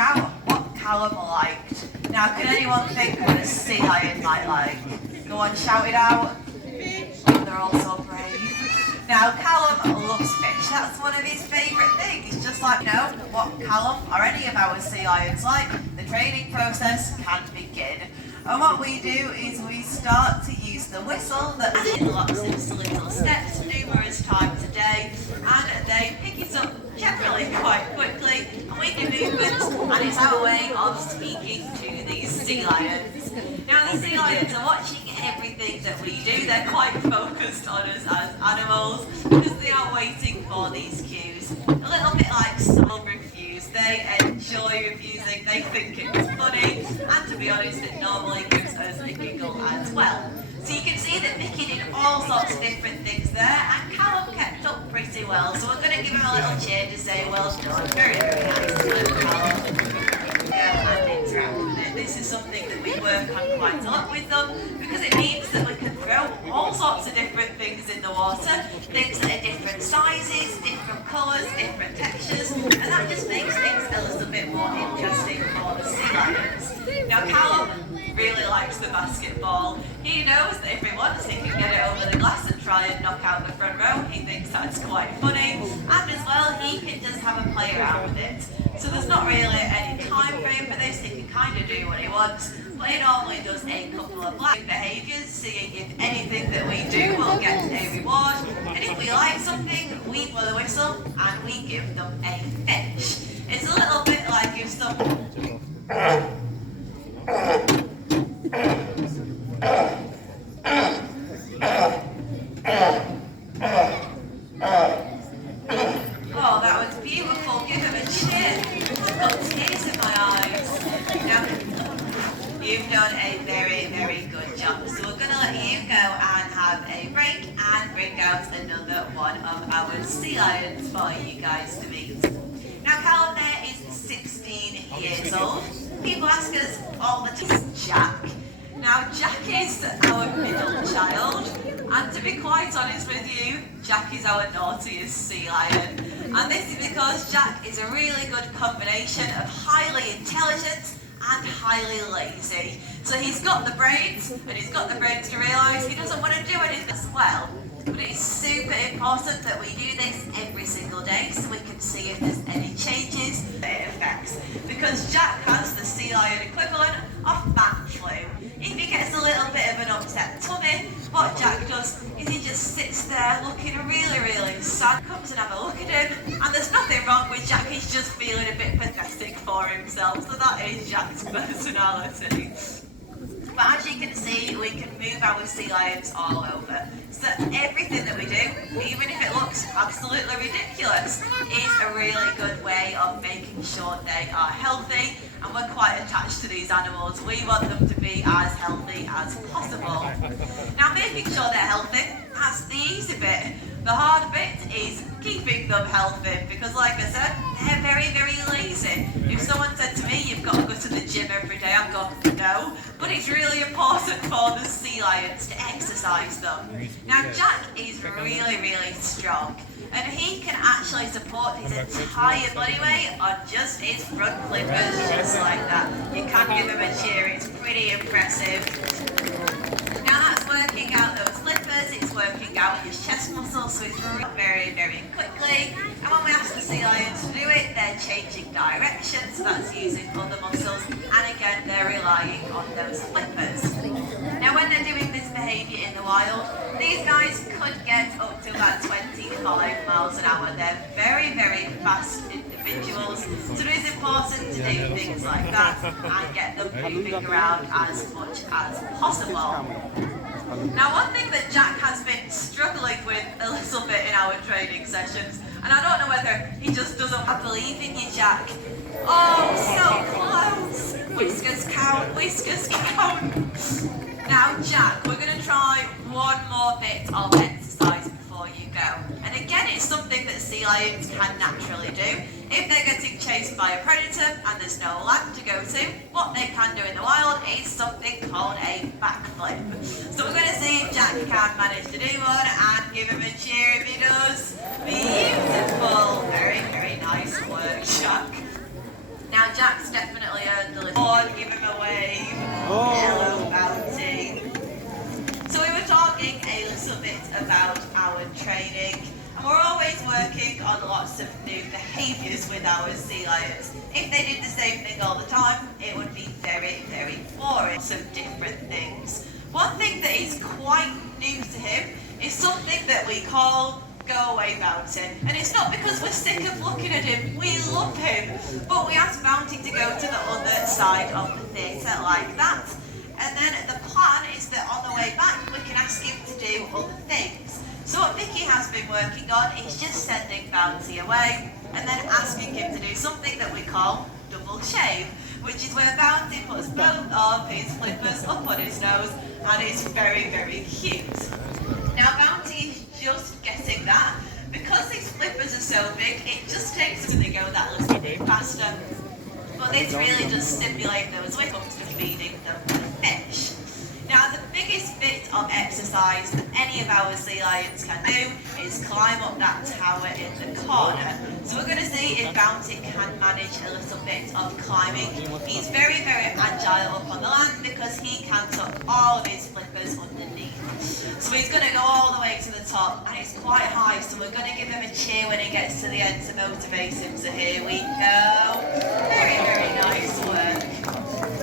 Out what Callum liked. Now, can anyone think what a sea lion might like? Go on, shout it out. Oh, they're all so brave. Now, Callum loves fish. That's one of his favourite things. Just like, you know, what Callum or any of our sea lions like, the training process can begin. And what we do is we start to use the whistle that in lots of little steps, numerous times a day, and they pick it up generally quite quickly, and we do movements, and it's our way of speaking to these sea lions. Now the sea lions are watching everything that we do. They're quite focused on us as animals because they are waiting for these cues. A little bit like some reviews. They enjoy refusing, they think it's funny, and to be honest, it normally gives us a giggle as well. So you can see that Mickey did all sorts of different things there, and Callum kept up pretty well. So we're going to give him a little cheer to say well done. Very, very nice work, Callum. And interact with it. This is something that we work on quite a lot with them, because it means that we can throw all sorts of different things in the water, things that are different sizes, different colours, different textures, and that just makes things a little bit more interesting for the sea lions. Now Callum really likes the basketball. He knows that if he wants, he can get it over the glass and try and knock out the front row. He thinks that's quite funny, and as well he can just have a play around with it. So there's not really any time frame for this. He can kind of do what he wants, but he normally does a couple of black behaviours, seeing if anything that we do will get a reward, and if we like something, we blow the whistle and we give them a fish. It's a little bit like if someone oh, that was beautiful. Give him a cheer. I've got tears in my eyes. Now, you've done a very, very good job. So we're going to let you go and have a break and bring out another one of our sea lions for you guys to meet. Now, Callum there is 16 years old. People ask us all the time, Jack. Now, Jack is our middle child, and to be quite honest with you, Jack is our naughtiest sea lion. And this is because Jack is a really good combination of highly intelligent and highly lazy. So he's got the brains, and he's got the brains to realise he doesn't want to do anything as well. But it is super important that we do this every single day so we can see if there's any changes that it affects. Because Jack has the sea lion equivalent of bat flu. If he gets a little bit of an upset tummy, what Jack does is he just sits there looking really, really sad, comes and have a look at him, and there's nothing wrong with Jack, he's just feeling a bit pathetic for himself. So that is Jack's personality. But as you can see, we can move our sea lions all over. So everything that we do, even if it looks absolutely ridiculous, is a really good way of making sure they are healthy. And we're quite attached to these animals. We want them to be as healthy as possible. Now, making sure they're healthy, that's the easy bit. The hard bit is keeping them healthy, because like I said, they're very, very lazy. If someone said to me, you've got to go to the gym every day, I'd go, no. But it's really important for the sea lions to exercise them. Now, Jack is really, really strong, and he can actually support his entire body weight on just his front flippers, just like that. You can give him a cheer, it's pretty impressive. Now that's working out those flippers, it's working out his chest muscles, so it's very, very quickly. And when we ask the sea lions to do it, they're changing direction, so that's using other muscles, and again, they're relying on those flippers. Now when they're doing this behaviour in the wild, these guys could get up to about 25 miles an hour. They're very, very fast individuals, so it is important to do things like that and get them moving around as much as possible. Now, one thing that Jack has been struggling with a little bit in our training sessions, and I don't know whether he just doesn't believe in you, Jack. Oh, so close! Whiskers count, whiskers count. Now, Jack, we're going to try one more bit of exercise before you go. And again, it's something that sea lions can naturally do. If they're getting chased by a predator and there's no land to go to, what they can do in the wild is something called a backflip. So we're going to see if Jack can manage to do one, and give him a cheer if he does. Beautiful. Very, very nice work, Jack. Now Jack's definitely earned the little award. Give him a wave. Hello, Bounty. So we were talking a little bit about our training, and we're always working on lots of new behaviours with our sea lions. If they did the same thing all the time, it would be very, very boring. Some different things. One thing that is quite new to him is something that we call Go Away Bounty. And it's not because we're sick of looking at him, we love him, but we ask Bounty to go to the other side of the theatre like that. And then the plan is that on the way back we can ask him to do other things. So what Vicky has been working on is just sending Bounty away and then asking him to do something that we call double shave, which is where Bounty puts both of his flippers up on his nose, and it's very, very cute. Now Bounty is just getting that. Because these flippers are so big, it just takes them to go that little bit faster. But this really does stimulate those when it comes to feeding them fish. Now the biggest bit of exercise that any of our sea lions can do is climb up that tower in the corner. So we're going to see if Bounty can manage a little bit of climbing. He's very, very agile up on the land because he can tuck all of his flippers underneath. So he's going to go all the way to the top, and it's quite high, so we're going to give him a cheer when he gets to the end to motivate him. So here we go. Very, very nice work.